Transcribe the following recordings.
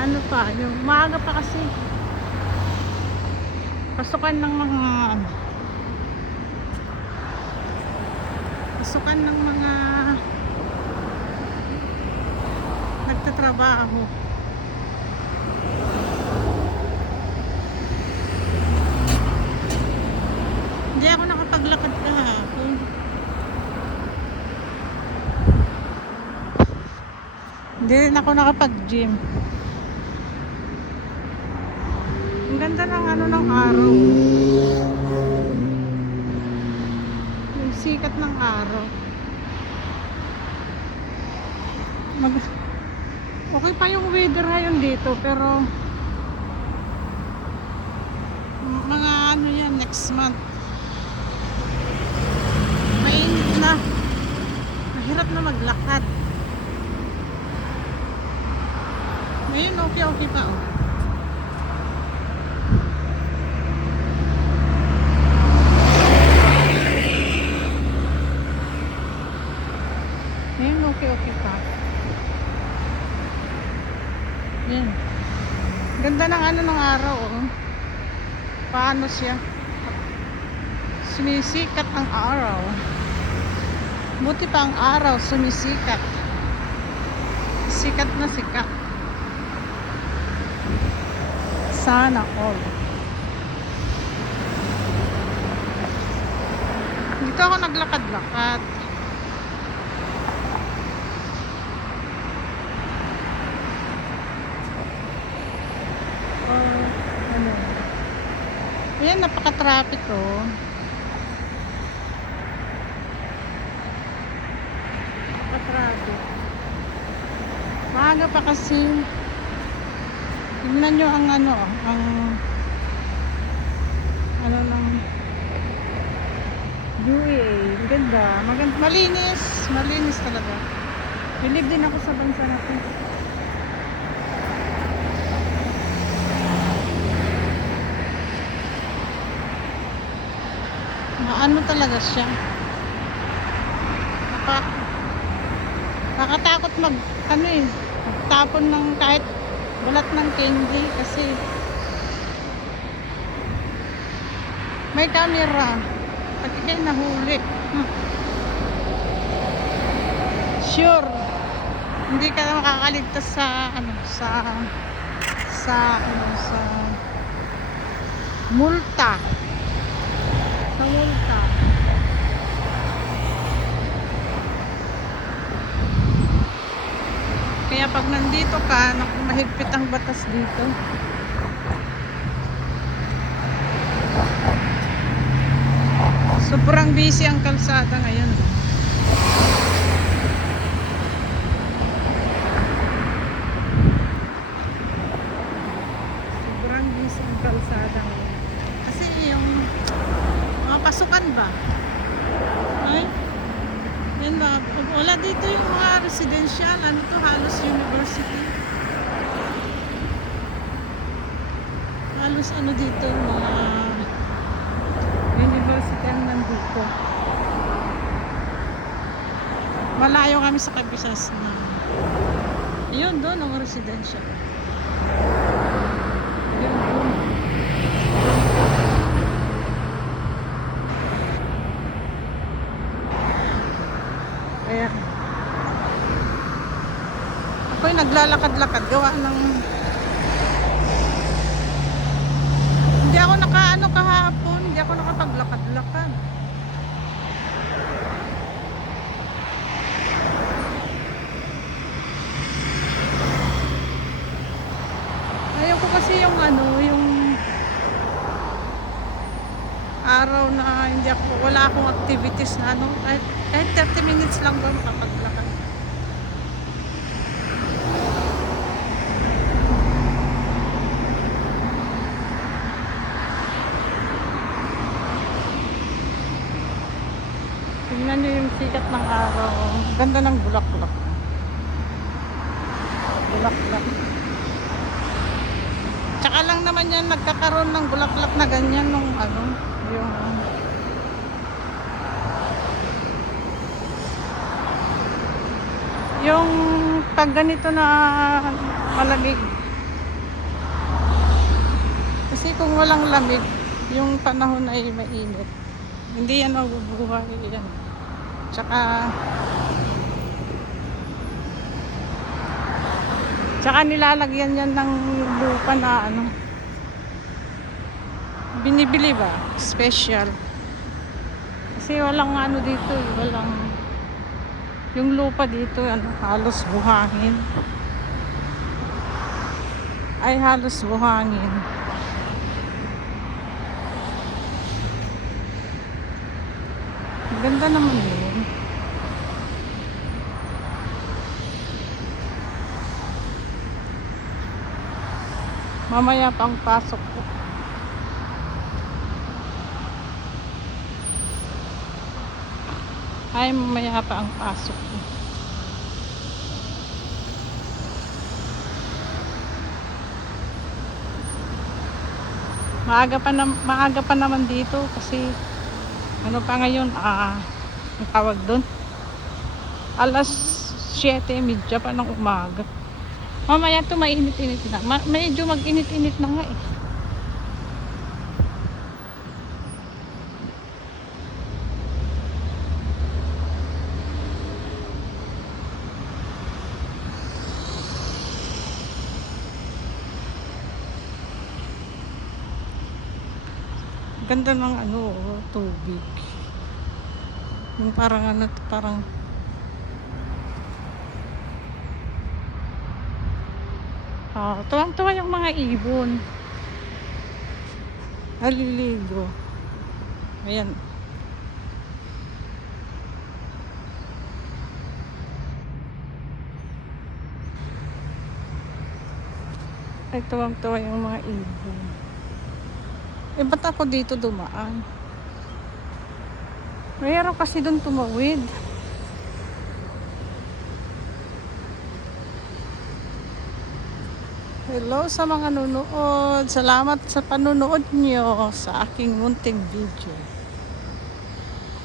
Ano pa, yung umaga pa kasi. Pasukan ng mga ano, pasukan ng mga nagtatrabaho. Hindi ako nakapaglakad kahapon. Hindi rin ako nakapag-gym. Ang ganda ng ano ng araw. Yung sikat ng araw. Okay pa yung weather ngayon dito, pero mga ano yan, next month. Mainit na. Mahirap na maglakad. Ngayon okay pa oh. Ngayon okay pa. Yan. Ganda ng ano ng araw oh. Paano siya? Sumisikat ang araw. Buti pa ang araw sumisikat. Sikat na sikat. Sana all. Dito ako naglakad-lakad. Ano? Ayan, napaka-traffic oh. Napaka-traffic. Maaga pa kasi. Tingnan nyo ang ano, ang ano ng UAE. Ang ganda. Malinis talaga. Believe din ako sa bansa natin. Ano talaga siya. Nakakatakot ano eh, magtapon ng kahit balat ng candy kasi may camera. Pag ikay nahuli, sure, hindi ka makakaligtas sa ano, sa multa. Sa multa. Kaya pag nandito ka, mahigpit ang batas dito. Sobrang busy ang kalsada ngayon. Sobrang busy ang kalsada ngayon. Kasi yung mga pasukan ba? Ay? Yan ba? Wala dito yung mga residential. Ano to? Halos university. Halos ano dito yung mga university ang nandito. Malayo kami sa Kabisas na. Ayun doon ang residential. Ayun doon. Kaya ako'y naglalakad-lakad gawa ng hindi ako nakaano kahapon, hindi ako nakapaglakad-lakad. Ayaw ko kasi yung ano, yung araw na hindi ako, wala akong activities na ano, kahit 30 minutes lang ba makapaglakad. Tingnan nyo yung sikat ng araw. Ganda ng bulaklak. Bulaklak. Tsaka lang naman yan nagkakaroon ng bulaklak na ganyan nung ano, yung pag ganito na malamig, Kasi kung walang lamig, yung panahon ay mainit. Hindi yan mabubuhay yan. Tsaka nilalagyan yan ng lupa na ano. Binibili ba? Special. Kasi walang ano dito, walang yung lupa dito ano, halos buhangin. Ay halos buhangin. Ganda naman yun. Mamaya pang pasok ko. Ay, mamaya pa ang pasok ko. Maaga pa naman dito kasi ano pa ngayon, ang tawag doon. Alas 7:30 pa ng umaga. Mamaya to mainit-init na. Medyo mag-init-init na nga eh. Ganda ng ano, tubig. Yung parang ano, parang tuwang-tuwa yung mga ibon. Naliligo. Ayan. Ay, tuwang-tuwa yung mga ibon. Eh, ba't ako dito dumaan? Mayroon kasi doon tumawid. Hello sa mga nanonood. Salamat sa panonood nyo sa aking munting video.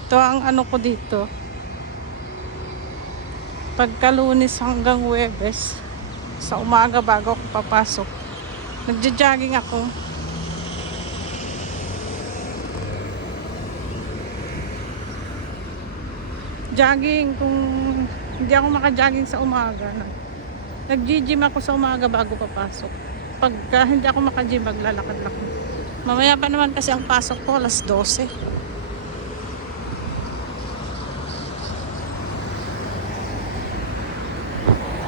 Ito ang ano ko dito. Pagka Lunes hanggang Huwebes, sa umaga bago ako papasok, nagja-jogging ako. Jogging kung hindi ako maka-jogging sa umaga. Nag-gym ako sa umaga bago papasok. Pagka hindi ako maka-gym, maglalakad-lakad. Mamaya pa naman kasi ang pasok ko alas 12.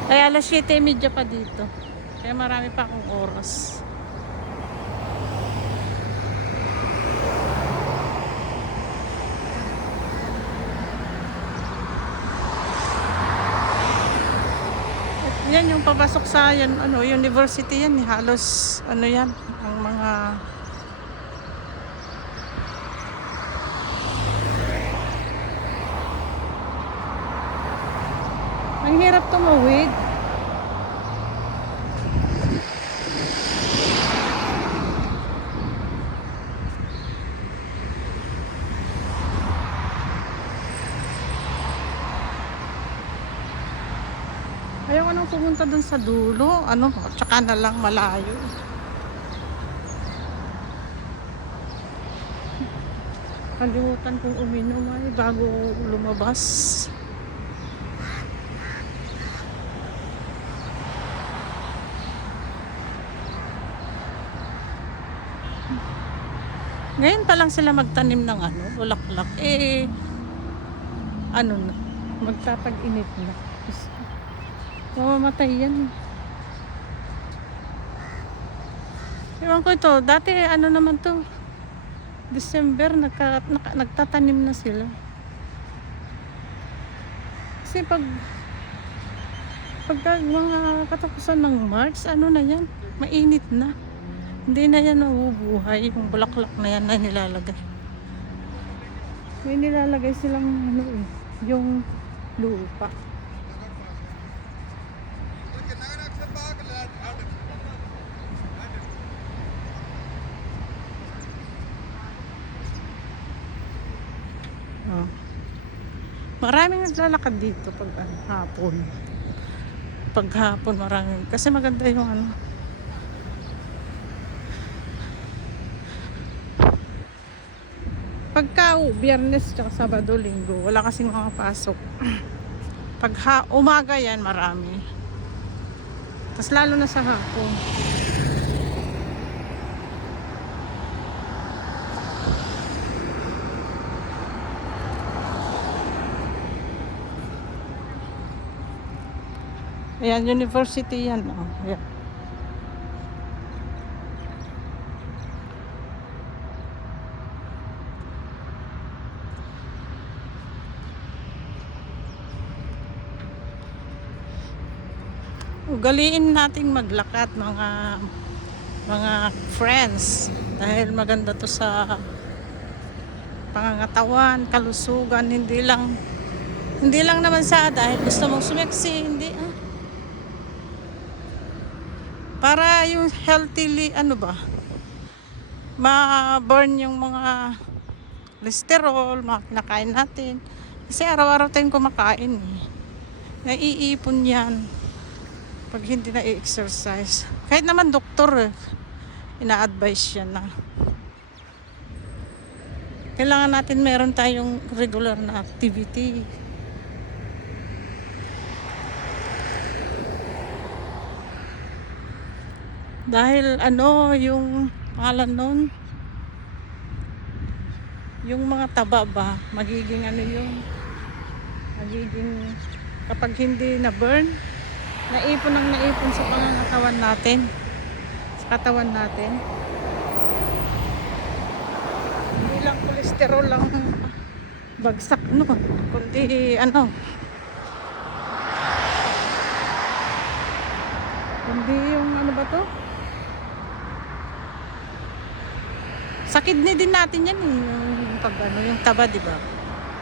Ay alas 7:30 pa dito. Kaya marami pa akong oras. Yan yung papasok sa yan, ano, university yan, halos ano yan, ang mga ang hirap tumawid. Ayaw ko nang pumunta dun sa dulo. Ano, tsaka na lang malayo. Kalimutan kong uminom ay bago lumabas. Ngayon pa lang sila magtanim ng ano, bulaklak. Eh, ano na, magtatag-init na. Mamamatay yan. Ewan ko ito, dati ano naman to, December nagtatanim na sila. Kasi pagka mga katapusan ng March, ano na yan, mainit na. Hindi na yan mabubuhay, yung bulaklak na yan na nilalagay. May nilalagay silang ano eh, yung lupa. Oh. Maraming naglalakad dito pag hapon. Pag hapon maraming kasi maganda yung ano. Pagka Biyernes tsaka Sabado, Linggo, wala kasing mga pasok. Pag umaga yan, marami. Tapos lalo na sa hapon. Ayan, university yan. Oh. Ayan. Ugaliin nating maglakad mga friends dahil maganda to sa pangangatawan, kalusugan, hindi lang naman sa dahil gusto mong sumeksi, hindi para yung healthily ma-burn yung mga cholesterol, mga kinakain natin. Kasi araw-araw tayong kumakain naiipon yan pag hindi na i-exercise. Kahit naman doktor ina-advise yan na kailangan natin meron tayong regular na activity. Dahil yung pangalan nun, yung mga taba ba, magiging kapag hindi na burn, naipon sa pangangatawan natin, sa katawan natin. Hindi lang kolesterol lang bagsak kundi kundi yung ba to? Sa kidney din natin yan yung yung taba, di ba?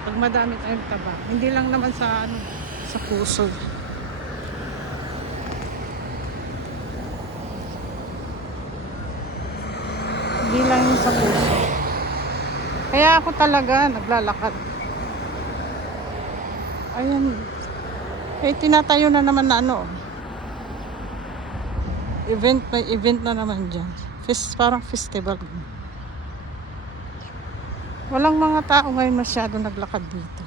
Pag madami tayong taba, hindi lang naman sa sa puso. Hindi lang yung sa puso. Kaya ako talaga naglalakad. Ayan. Tinatayo na naman na may event na naman dyan. Parang festival. Walang mga tao ngayon masyado naglakad dito.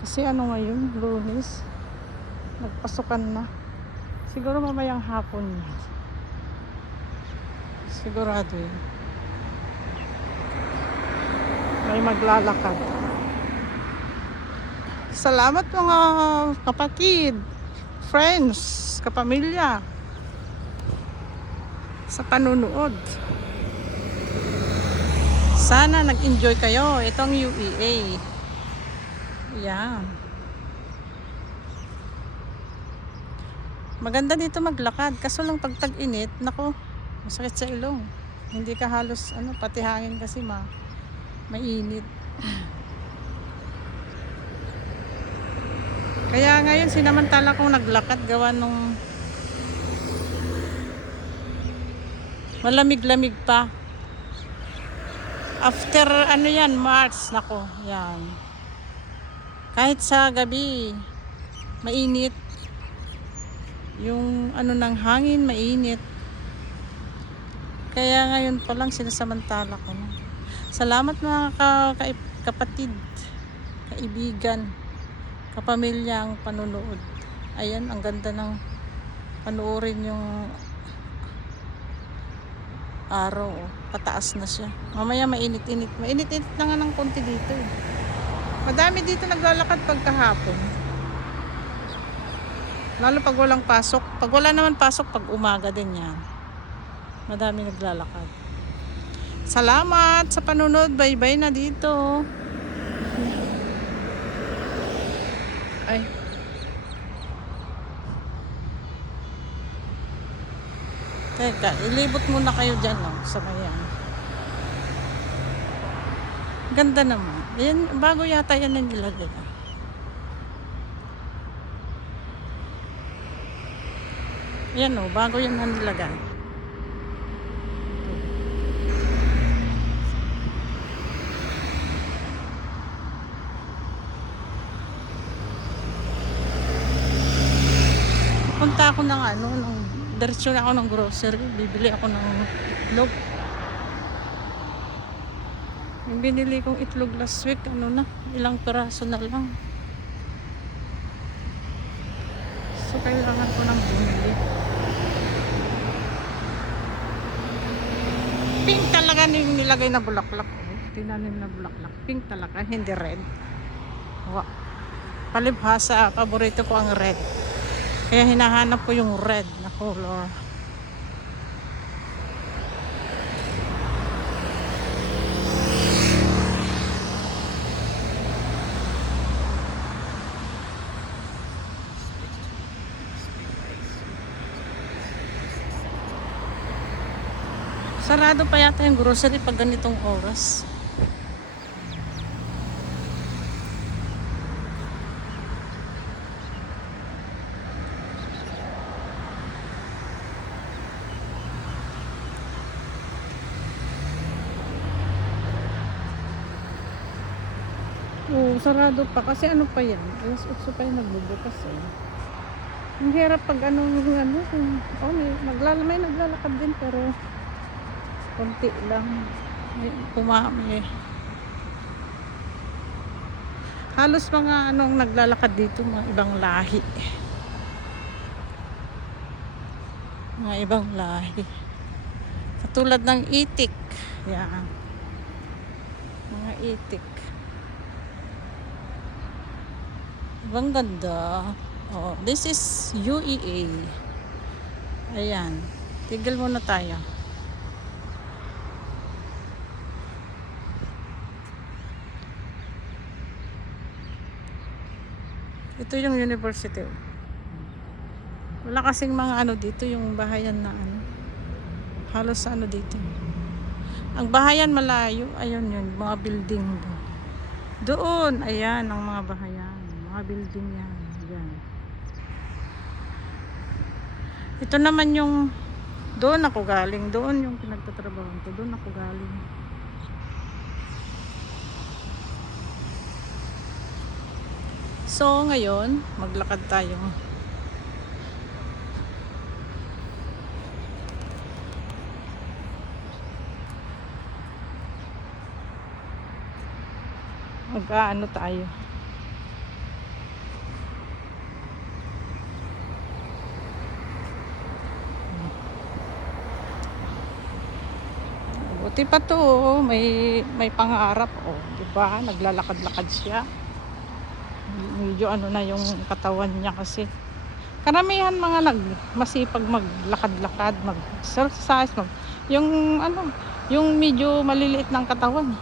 Kasi ngayon, Lunes, nagpasukan na. Siguro mamayang hapon yan. Sigurado yun. May maglalakad. Salamat mga kapatid, friends, kapamilya sa panunood. Sana nag-enjoy kayo itong UEA. Yan. Maganda dito maglakad. Kaso lang pag tag-init, nako, masakit sa ilong. Hindi ka halos pati hangin kasi mainit. Kaya ngayon sinamantala kong naglakad gawa nung malamig-lamig pa. After March, nako, yan. Kahit sa gabi, mainit. Yung ng hangin, mainit. Kaya ngayon pa lang sinasamantala ko na. Salamat mga kapatid, kaibigan, kapamilya ang panunood. Ayan, ang ganda ng panoorin yung araw. Pataas na siya. Mamaya mainit-init. Mainit-init na nga ng konti dito. Madami dito naglalakad pagkahapon. Lalo pag walang pasok. Pag wala naman pasok, pag umaga din yan. Madami naglalakad. Salamat sa panunod. Bye-bye na dito. Ay. Teka, ilibot muna kayo dyan sa mayan. Ganda naman. Yan, bago yata yan ang nilagay. Yan bago yan ang nilagay. Punta ako ng diretso na ako ng grocery, bibili ako ng log. Yung binili kong itlog last week, ano na, ilang piraso na lang. So, kailangan ko nang bumili. Pink talaga yung nilagay na bulaklak. Oh. Tinanim na bulaklak. Pink talaga, hindi red. Wow. Palibhasa, paborito ko ang red. Kaya hinahanap ko yung red na color. Sarado pa yata yung grocery pag ganitong oras. Oo, sarado pa. Kasi ano pa yan? Alas 8 pa yung nagbubukas eh. Ang hirap pag ano, oh, may naglalakad din pero konti lang. May halos mga anong naglalakad dito, mga ibang lahi. Mga ibang lahi. Katulad ng itik. Yan. Mga itik. Ibang ganda. Oh, this is UEA. Ayan. Tigil muna tayo. Ito yung university. Wala kasing mga ano dito, yung bahayan na ano. Halos ano dito. Ang bahayan malayo. Ayun yun, mga building doon. Doon, ayan ang mga bahayan. Mga building yan. Ayan. Ito naman yung doon ako galing. Doon yung pinagtatrabaho ko. Doon ako galing. So, ngayon, maglakad tayo. Mag-ano tayo. Buti pa to, oh. May pangarap, oh, 'di ba? Naglalakad-lakad siya. Medyo ano na yung katawan niya kasi. Karamihan mga masipag maglakad-lakad, mag-exercise, yung ano, yung medyo maliliit ng katawan.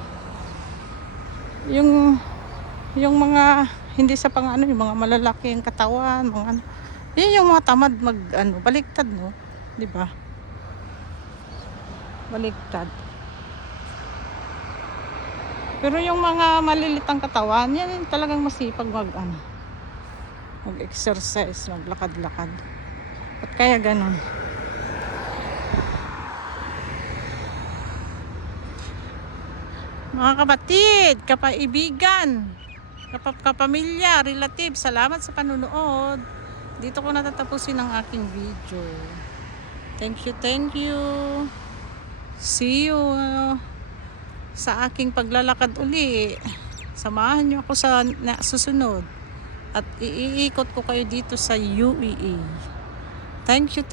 Yung mga hindi sa pang ano, yung mga malalaki ang katawan, mga ano. Yun yung mga tamad mag ano, baliktad, no? 'Di ba? Baliktad. Pero yung mga maliliit ang katawan, yan yung talagang masipag mag-exercise, maglakad-lakad. At kaya ganun. Mga kapatid, kapaibigan, kapamilya, relative, salamat sa panunood. Dito ko natatapusin ang aking video. Thank you. See you sa aking paglalakad uli. Samahan niyo ako sa susunod. At iikot ko kayo dito sa UEA. Thank you.